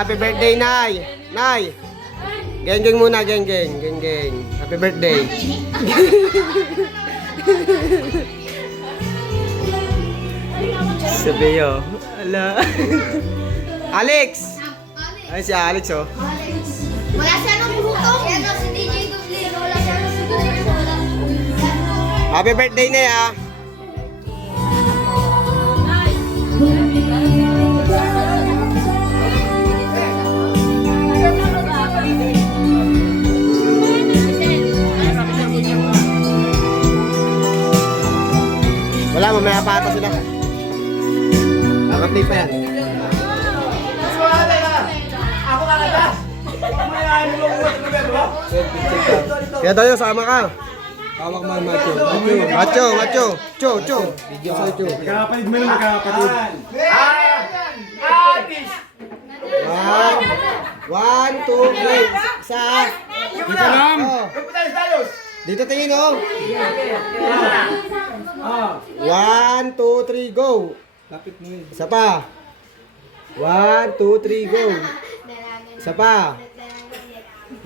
happy birthday, Nay. Nay. Geng-geng muna, geng-geng. Geng-geng. Happy birthday. Sabiyo. Ala. Alex. Ay, si Alex, oh. Wala siya nang buto. Yan o, si DJ Dublin. Wala siya nang buto. Happy birthday na ya. Wala, mamaya pa ata sila. Dapat di pa yan. Kaya tayo, sama ka. Hawak mo, macho. Macho, macho. Cho, cho. Video sa cho. Magkakapatid mo yun, magkakapatid. One, two, three. Isa. Dito lang. Dito tingin, oh. One, two, three, go. Lapit mo yun. Isa pa. One, two, three, go. Isa pa.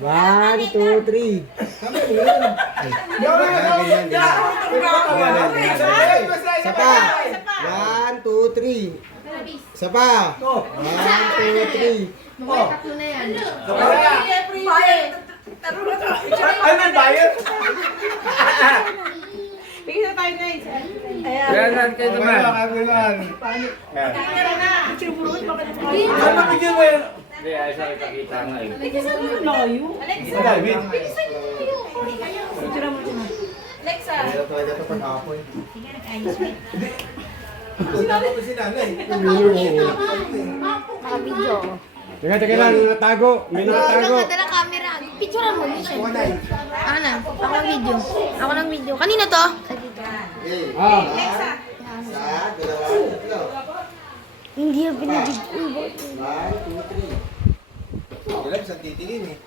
One, two, three. Isa pa. One, two, three. Isa pa. One, two, three. Tatlo na yan. Ay, man, bayar! Bigyan na tayo guys. Ayan, kayo naman. Ayan. Ay, mabigyan mo yun. Hindi, ay sa kita nga eh. Layo. Wala, wait. Alexa. Nakabidyo. Teka lang, natago. May natago. Wala ka dalang camera. Picturean mo. Ako na. Ako ng video. Ako ng video. Kanina to? Alexa. Isa, dalawa, tatlo. Hindi yung binibig. One, two, three. Wala, isang titingin eh.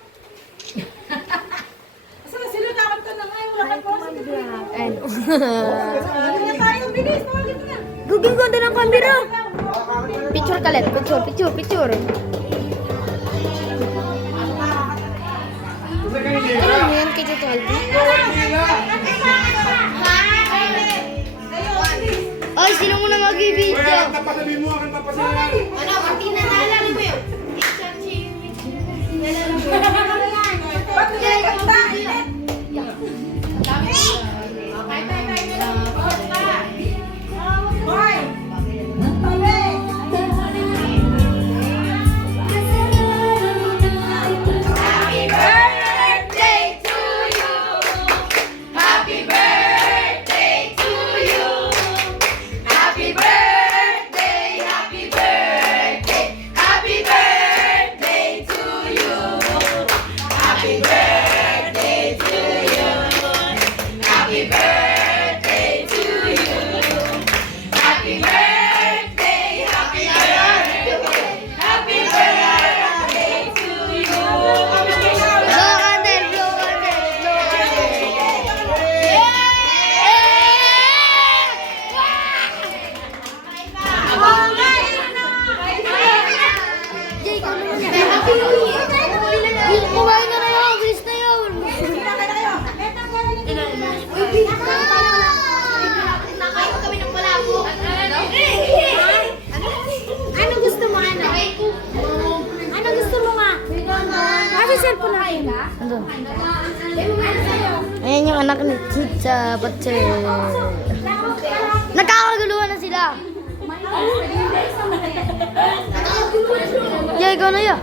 Asa na sila? Dapat ka na nga. Wala ka po. Ano? Ano na tayo? Bilis. Tawagin mo na. Guging ko dalang camera. Picture ka, Let. Picture, picture, picture. Ano mo yan kay Tito Albi? Ay, sino mo na mag-i-video? Tapatabi mo, akan papasalan. Ano, pati na naalala mo yun? Picture si naalala mo yun? Ba't hindi ka kanta? Hoy! Kumain ka na yun, bilis na yun. Nakain kami ng palabo. Ano gusto mo, ano? Ano gusto mo nga? Kasi cellphone natin. Andun. Ayan yung anak ni Chicha Bache. Nagkakaguluhan na sila. Yeah, ikaw na yan.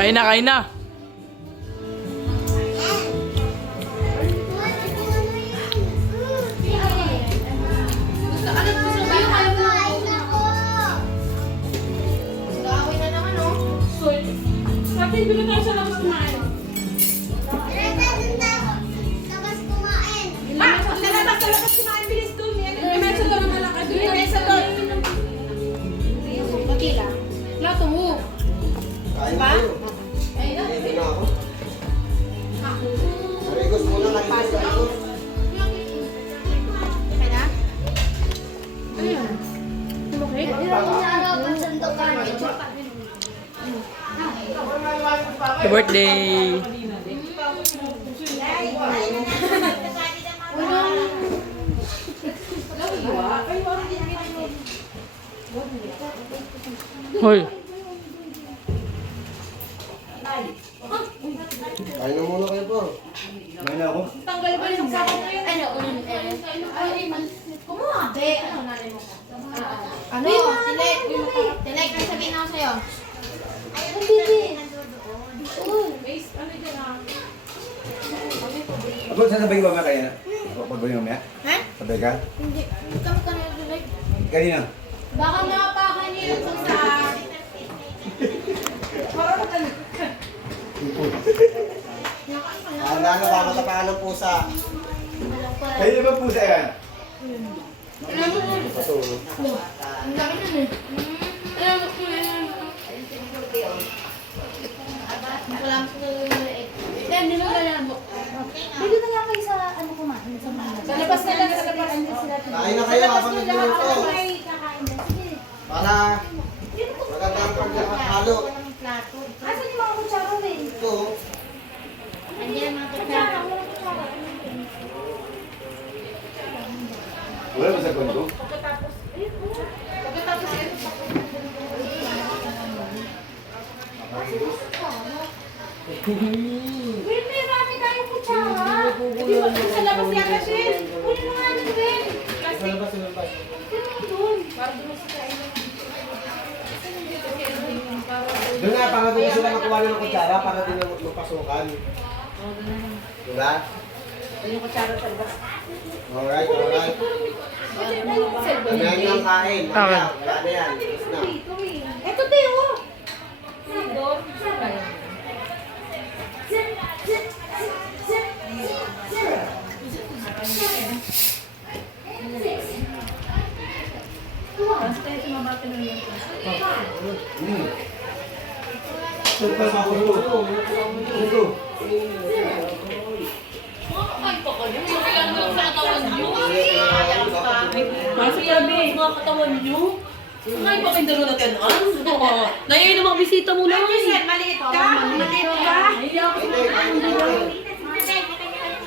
Kain na, kain na. Pati bilo tayo sa labas kumain. Sa labas kumain, bilis doon. May mesa doon ang malaki. May mesa doon. Patila. Plato mo. Kain na kayo. Kain na ako. Arigos muna, arigos, arigos. Happy birthday. Hoy. Kain na muna kayo po. Kain na ako. Tanggal ba yung sakot na yun? Kumabe. Ano? Tilek, may sabihin ako sa'yo. Ang bibi. Base, ano dyan ah? Ako, saan sabay ba kaya na? Pagbabi mamaya? Ha? Sabay ka? Hindi. Kami ka na tilek. Kanina. Baka mapakan niyo yung sa... Handa na, mamatapakan ng pusa. Kayo ba pusa yan? Patulog. Ang dami nun eh. Wala ko hindi mo galabo. Dito na nga kayo sa ano kumain sa mga. Sa labas na lang, sa labas. Kain na kayo habang nagluluto. Kakain na. Sige. Para maganda ang pagkakahalo. Asan yung mga kutsara rin? Ito, Andiyan ang mga kutsara. Wala ba sa kondo? Pagkatapos yan. Wait, may marami tayong kutsara. Hindi mo sa labas yan kasi. Kunin mo nga nun, Ben. sa labas, sa labas. Kunin mo dun. Para doon sa kain. Doon nga, para doon sila nakuha ng kutsara para din magpasukan. Diba? Yung kutsara sa labas. Alright, alright. Ganyan ang kain. Mamaya, wala na yan. Tapos na. Eto, Teo. Doon. Super makulo. Kulo. Kasi sabi, mga katawan nyo. Ngayon pa kayong dalawa natin, Nayay na mga bisita mo lang. Maliit ka. Maliit ka. Naiya ako. Hindi, kain na kayo.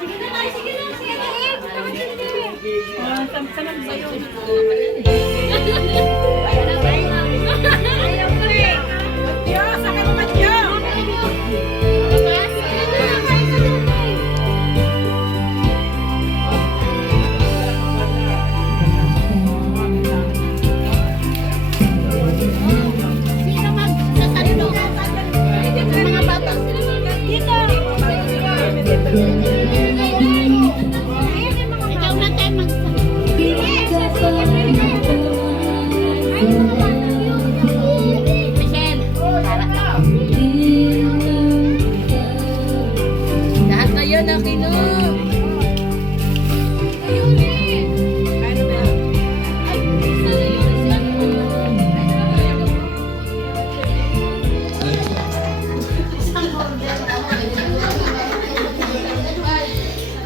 Sige na, sige na, sige na. Sanag sa'yo. Ayaw ko eh. Diyos, sakay mo ba Diyos? Sino mag-sasalo? Mga bata. Dito. Ikaw na tayo Michelle, Lahat na yan, Akino.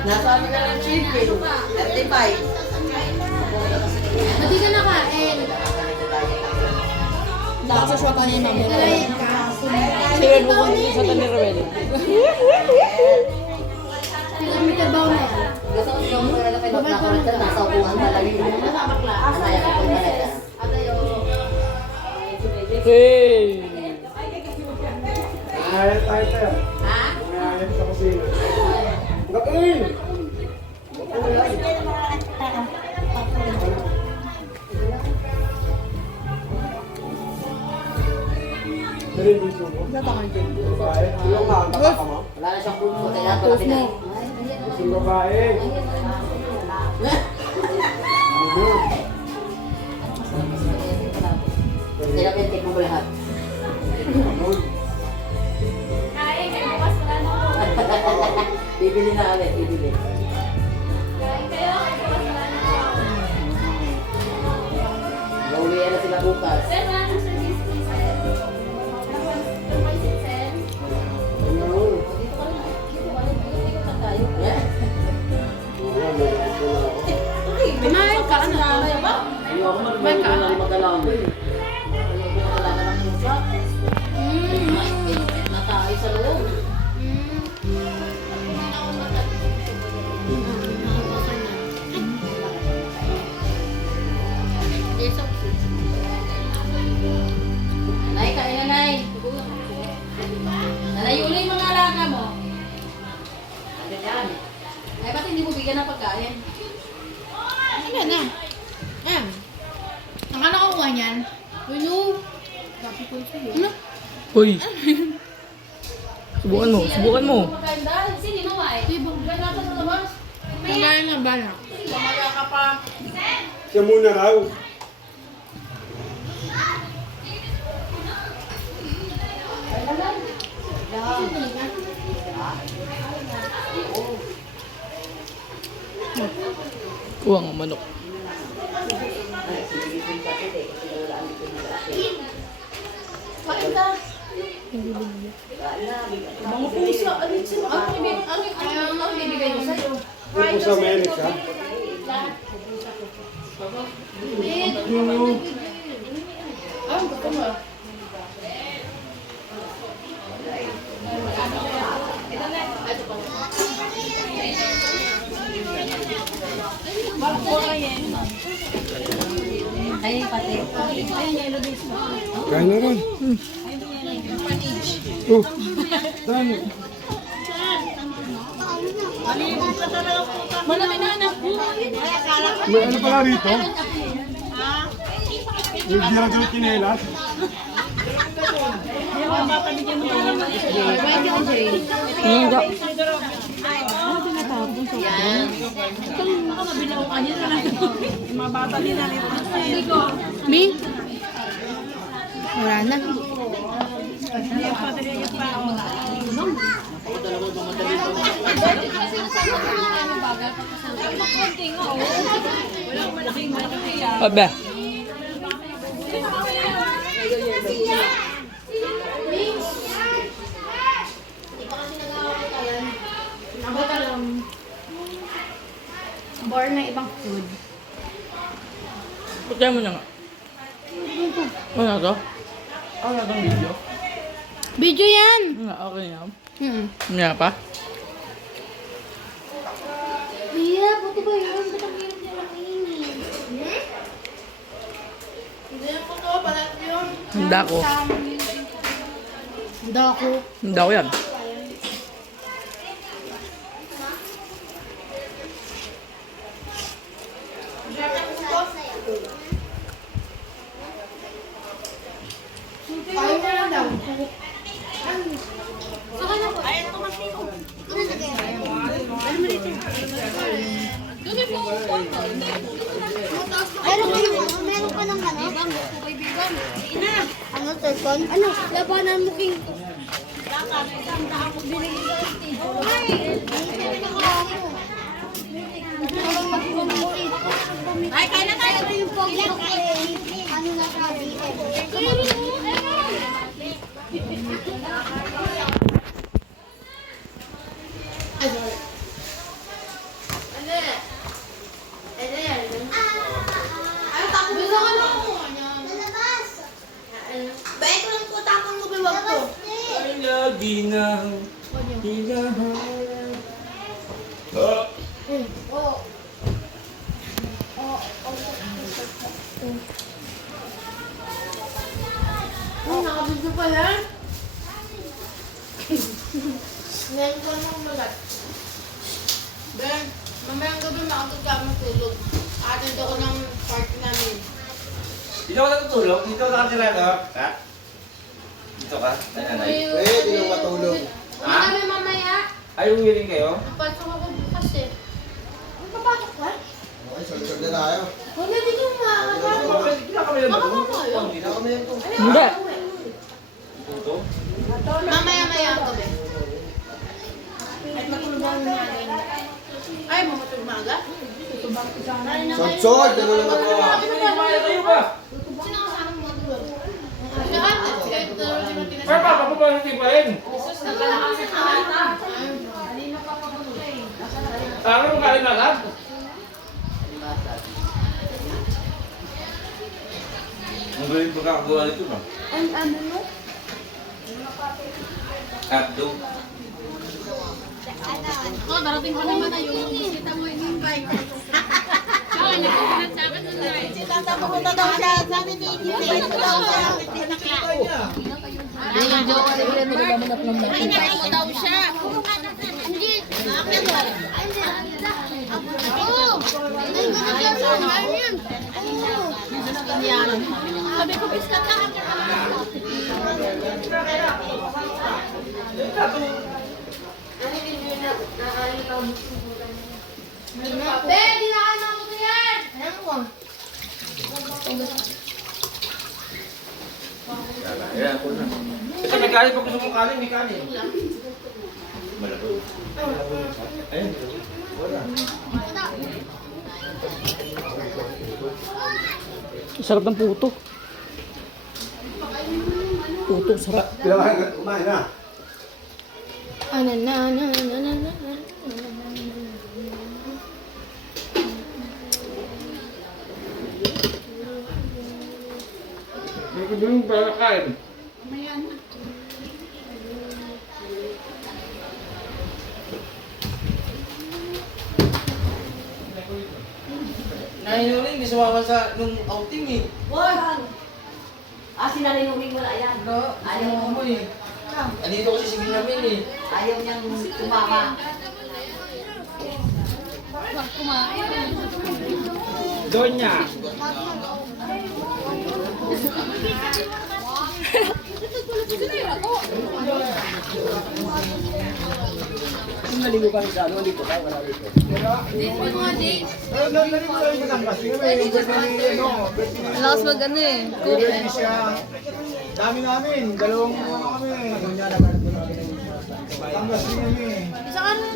Nasa amin na ng chicken. 35. Hindi ka nakain. Nasa shota niya, mami. Sige, bukod sa shota ni Ruel. May trabaho na yan. Nasa upuan talaga yun. Masaya ko po talaga. Hey! Ayat tayo. Ha? Ayat sa kusina. Kain! Wala na siyang puso. Kaya pala pinag... Yung babae. Kaya pinag mo lahat. Kain, kayo bukas wala na ako. Bibili na ulit, bibili. Kain kayo, kayo bukas wala na ako. Mauwi na sila bukas. Sir, wala nang service please, sir. Yung may sit, sir. Kumain ka, ano? Kumain ka? Magalang. Na tayo sa loob. Nanay, kain na, Nay. Nanay, ulo yung mga alaga mo. Ganyan. Ay, ba't hindi mo bigyan ng pagkain? Ano na? Ayan. Ang ano ko niyan? Ano? Ano? Uy. Subukan mo, subukan mo. Pagkain dahil, sino mo ay? Gano'n ka sa labas? Ang na bala. Mamaya ka pa. Siya muna raw. Kuha nga manok. Kain ka. Mga pusa, alin sila? Ang bibigay ko sa'yo. Yung po sa Amerika. Ang gusto mo. Ay, pati. Kain na rin. Oh, Dan. Malaki na anak ko. May ano pala rito? Yung gira-gira kinelas. Hindi. Mi? Wala na. Abe. Bar na ibang food. Pagkaya mo na nga. Ano to? Ano na itong video? Video yan! Nga, okay na. Hmm. Pa? Iya, buti ba yun? Ba't ang hirap niya makinig? Handa ko. Handa ko. Handa ko yan. Ayaw mo lang daw. Saka na po. Ayaw ko masito. Ano na kayo? Ano mo dito? Meron pa ng ano? Ano, telepon? Ano? Labanan mo king. Ay, kain na tayo. Ito yung pogi ko ano na sabi Ginaw. Ginaw. Oh, nakabidyo pa yan? Ngayon ko na umalat. Ben, mamayang gabi makatog ka matulog. Atid ako ng party namin. Hindi ako natutulog. Dito ako nakatira, no? Ha? Dito ka? Nanay. Pwede nang matulog. Uwi kami mamaya. Ay, uwi rin kayo? Pasok ako bukas eh. Ang papasok ka? Okay, sunod na tayo. Huwag na dito makakapasok. Hindi na kami Makakapasok. Hindi na kami Hindi. Puto. Mamaya-maya ang gabi. At matulog ang nanay. Ay, mamatulog maaga? Sod-sod, ano naman ko? Kumaya kayo ba? Sino kasama mo matulog? Si ate. Si ate tulog di ba Ay, tinasama? papa, papalutin pa rin. Jesus, nagkalakas sa ata. Ano mo kain na lang? Ang galing pagkakakuha nito ba? Ang ano mo? Hotdog. Oh, darating pa naman na yung bisita mo in-invite. Oo, nagpapinat sa akin nun na. Pupunta daw siya. Sabi ni Kitty, ito daw siya. Ay, yung joke rin rin, nagbabanap ng Ay, nakita daw siya. Hindi. Nakakit ba? Oo. Hindi ko na siya sa ganyan. Oo. Sabi ko, biskat ka. Be, di na kayo mabuto yan! Ano mo? Ayan, ako na. Kasi may kanin pa gusto mong kanin, may kanin. Malabo. Ayun. Wala. Sarap ng puto. Puto, sarap. Kumain na. Ano na. Hindi ko doon para kain. Nahinuling, hindi sumama sa nung outing eh. Sinalinungin mo na yan. No, ayaw mo eh. Andito kasi si Benjamin eh. Ayaw niyang sumama. Donya. Kung naligo kami sa ano, dito tayo, wala dito. Lakas mag ano eh. Dami namin, dalawang ano kami. Tanggas din kami. Isa ka na.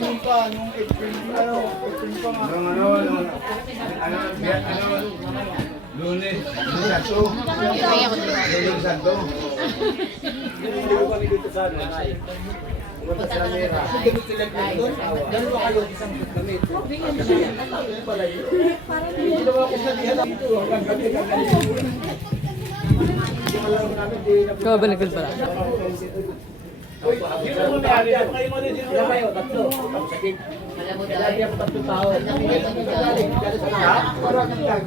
Nung pa, nung April pa nga. Lunes. Santo. Naligo kami dito sa ano, ay. Pumunta sa Lamera. Ganun sila doon. Dalawa kayo, isang damit. Pala yun. Hindi naman ako sabihan dito. Hanggang gabi, hanggang gabi. Kabalikod pala. Dito mo may-ari. Ilan kayo? Tatlo. Tapos sa gig. Kailangan niya po 3 tao.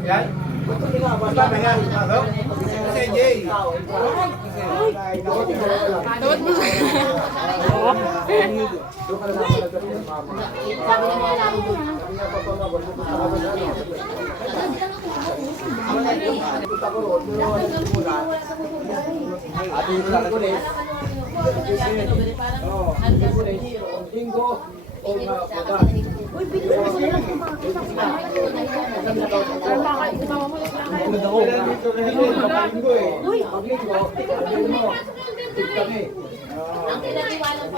Yan. Basta na yan. Kasi Jay. Tawad mo. Sabi ng mga laro doon. Ate yung Miyerkules. Linggo. O nga, baba. Ang pinag-iwanan ko.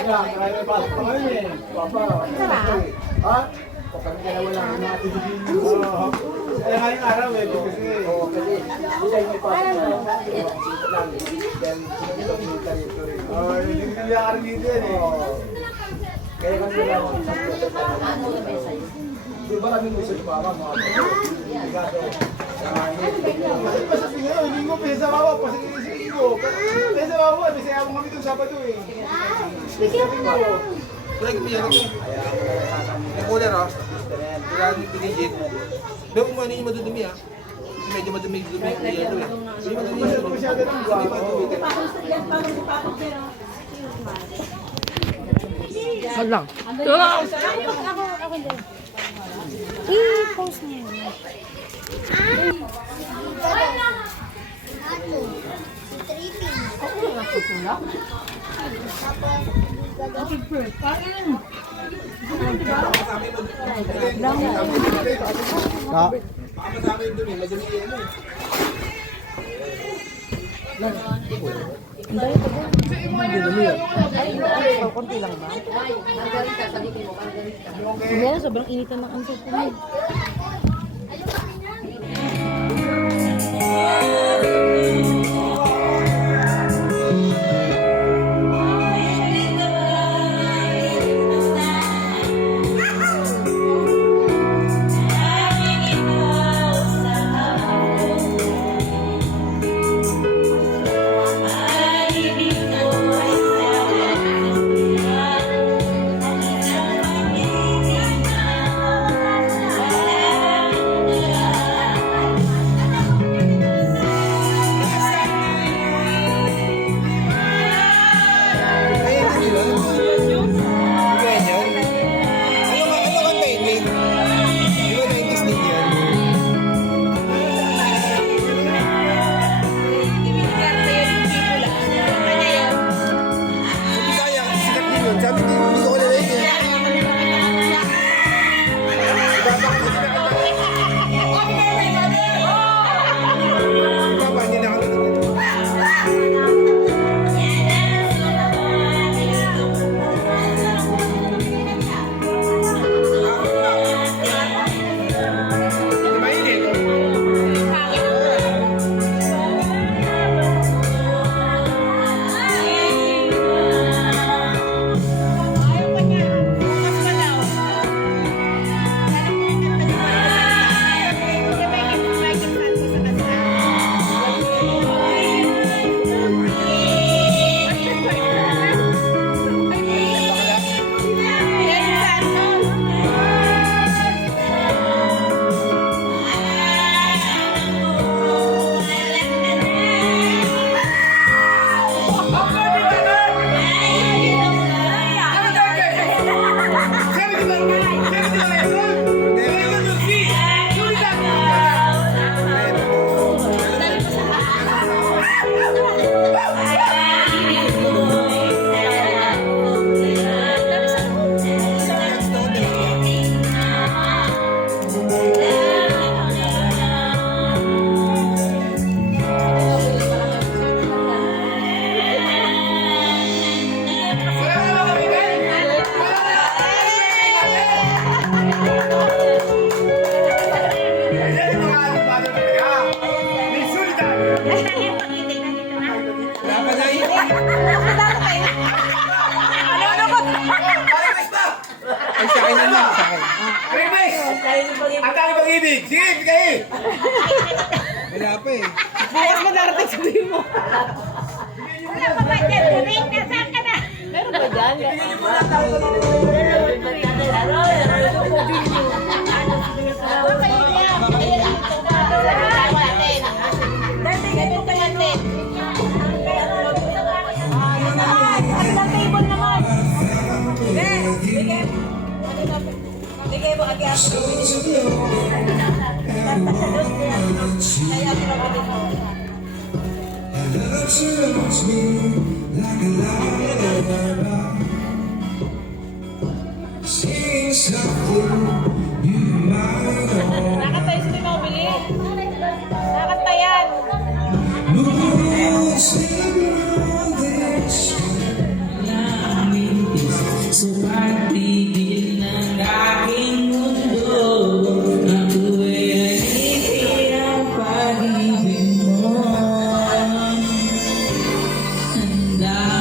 Ha? O kami dalawa lang yung mga tibigin. Kaya ngayong araw eh, kasi hindi nila karamihan din eh. Kaya kami lang ako isang Ano na ba sa'yo? di ba kami gusto yung mama mga bigato. Kasi pa sa tingin, hindi mo pesa mama, pasingin ko. Pesa mama, bisaya mo kami itong Sabado eh. Bigyan mo. Kulay ko piyan ito. Yung cooler oh. Kailangan yung pinigit. Pero kung ano yung madudumi ah. Medyo madumi yung yelo eh. Masyado ng madumi. Wag lang. I-post mo yun. Ah, Baka masama yun dun eh, madali yan eh. Margarita, sabihin mo, Margarita. Kaya sobrang initan ng answer ko. Ang dami pag-ibig! Sige, bigay! Wala pa eh. Bukas mo darating sabihin mo. Wala pa ba dyan? Turing na, saan ka na? Meron ba dyan? Bigyan niyo muna ang dami pag-ibig. Bigay mo agad. Kaya tinawagin mo. Nakantay sa tinawabili. Nakantayan. Sa pagtigil ng aking mundo, ako'y haligi ang pag-ibig mo. Handa